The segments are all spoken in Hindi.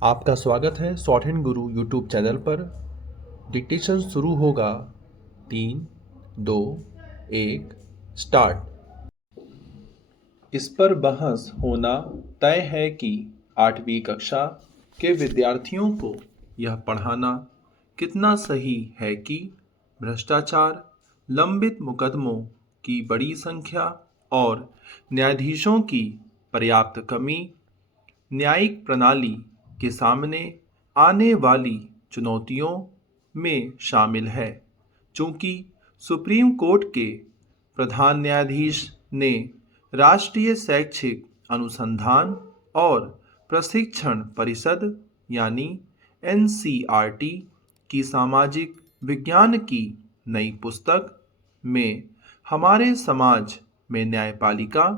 आपका स्वागत है शॉर्ट हैंड गुरु यूट्यूब चैनल पर। डिक्टेशन शुरू होगा। 3, 2, 1 स्टार्ट। इस पर बहस होना तय है कि 8वीं कक्षा के विद्यार्थियों को यह पढ़ाना कितना सही है कि भ्रष्टाचार, लंबित मुकदमों की बड़ी संख्या और न्यायाधीशों की पर्याप्त कमी न्यायिक प्रणाली के सामने आने वाली चुनौतियों में शामिल है। चूंकि सुप्रीम कोर्ट के प्रधान न्यायाधीश ने राष्ट्रीय शैक्षिक अनुसंधान और प्रशिक्षण परिषद यानी एनसीईआरटी की सामाजिक विज्ञान की नई पुस्तक में हमारे समाज में न्यायपालिका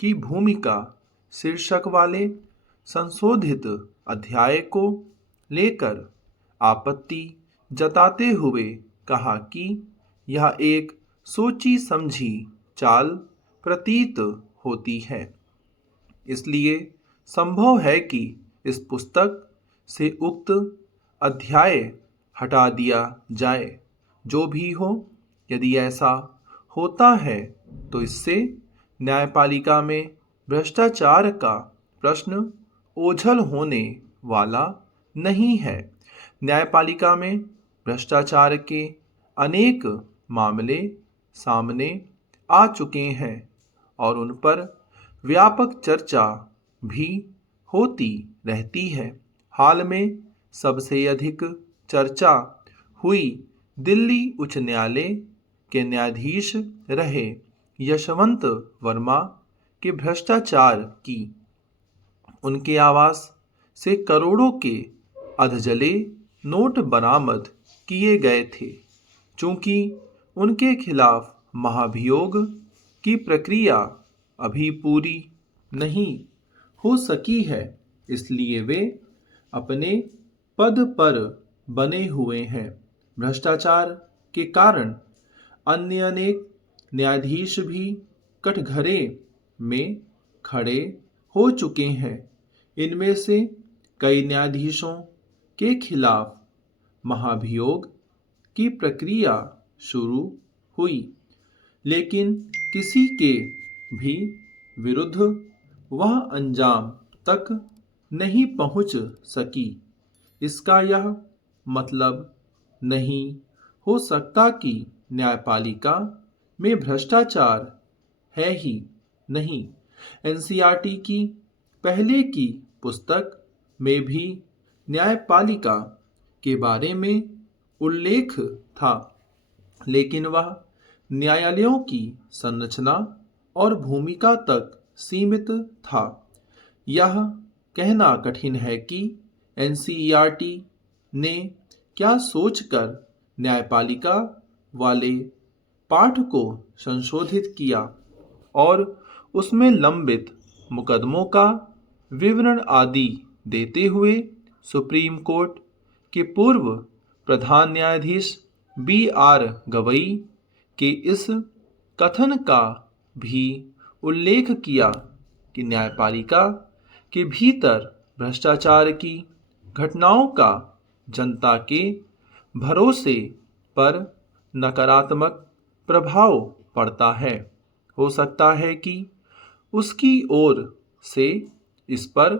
की भूमिका शीर्षक वाले संशोधित अध्याय को लेकर आपत्ति जताते हुए कहा कि यह एक सोची समझी चाल प्रतीत होती है। इसलिए संभव है कि इस पुस्तक से उक्त अध्याय हटा दिया जाए। जो भी हो, यदि ऐसा होता है तो इससे न्यायपालिका में भ्रष्टाचार का प्रश्न ओझल होने वाला नहीं है। न्यायपालिका में भ्रष्टाचार के अनेक मामले सामने आ चुके हैं और उन पर व्यापक चर्चा भी होती रहती है। हाल में सबसे अधिक चर्चा हुई दिल्ली उच्च न्यायालय के न्यायाधीश रहे यशवंत वर्मा के भ्रष्टाचार की। उनके आवास से करोड़ों के अधजले नोट बरामद किए गए थे। चूंकि उनके खिलाफ महाभियोग की प्रक्रिया अभी पूरी नहीं हो सकी है, इसलिए वे अपने पद पर बने हुए हैं। भ्रष्टाचार के कारण अन्य अनेक न्यायाधीश भी कटघरे में खड़े हो चुके हैं। इनमें से कई न्यायाधीशों के खिलाफ महाभियोग की प्रक्रिया शुरू हुई, लेकिन किसी के भी विरुद्ध वह अंजाम तक नहीं पहुंच सकी। इसका यह मतलब नहीं हो सकता कि न्यायपालिका में भ्रष्टाचार है ही नहीं। एनसीईआरटी की पहले की पुस्तक में भी न्यायपालिका के बारे में उल्लेख था, लेकिन वह न्यायालयों की संरचना और भूमिका तक सीमित था। यह कहना कठिन है कि एनसीईआरटी ने क्या सोचकर न्यायपालिका वाले पाठ को संशोधित किया और उसमें लंबित मुकदमों का विवरण आदि देते हुए सुप्रीम कोर्ट के पूर्व प्रधान न्यायाधीश बी.आर. गवई के इस कथन का भी उल्लेख किया कि न्यायपालिका के भीतर भ्रष्टाचार की घटनाओं का जनता के भरोसे पर नकारात्मक प्रभाव पड़ता है। हो सकता है कि उसकी ओर से इस पर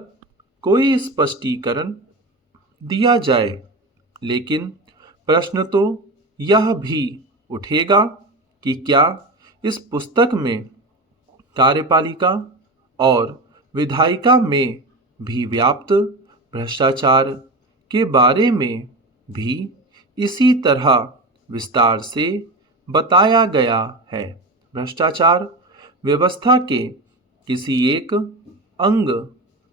कोई स्पष्टीकरण दिया जाए, लेकिन प्रश्न तो यह भी उठेगा कि क्या इस पुस्तक में कार्यपालिका और विधायिका में भी व्याप्त भ्रष्टाचार के बारे में भी इसी तरह विस्तार से बताया गया है। भ्रष्टाचार व्यवस्था के किसी एक अंग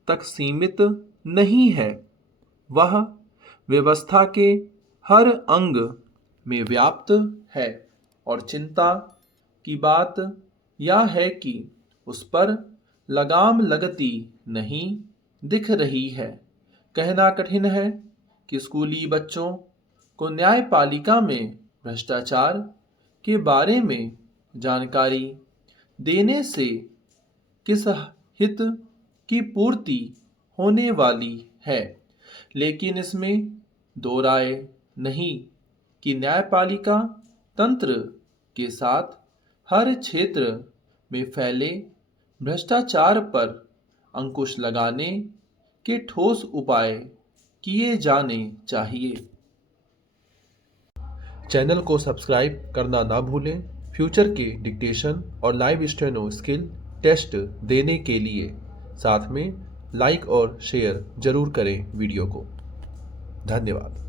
तक सीमित नहीं है, वह व्यवस्था के हर अंग में व्याप्त है और चिंता की बात यह है कि उस पर लगाम लगती नहीं दिख रही है। कहना कठिन है कि स्कूली बच्चों को न्यायपालिका में भ्रष्टाचार के बारे में जानकारी देने से किस हित की पूर्ति होने वाली है। लेकिन इसमें दो राय नहीं कि न्यायपालिका तंत्र के साथ हर क्षेत्र में फैले भ्रष्टाचार पर अंकुश लगाने के ठोस उपाय किए जाने चाहिए। चैनल को सब्सक्राइब करना ना भूलें फ्यूचर के डिक्टेशन और लाइव स्टेनो स्किल टेस्ट देने के लिए। साथ में लाइक और शेयर जरूर करें वीडियो को। धन्यवाद।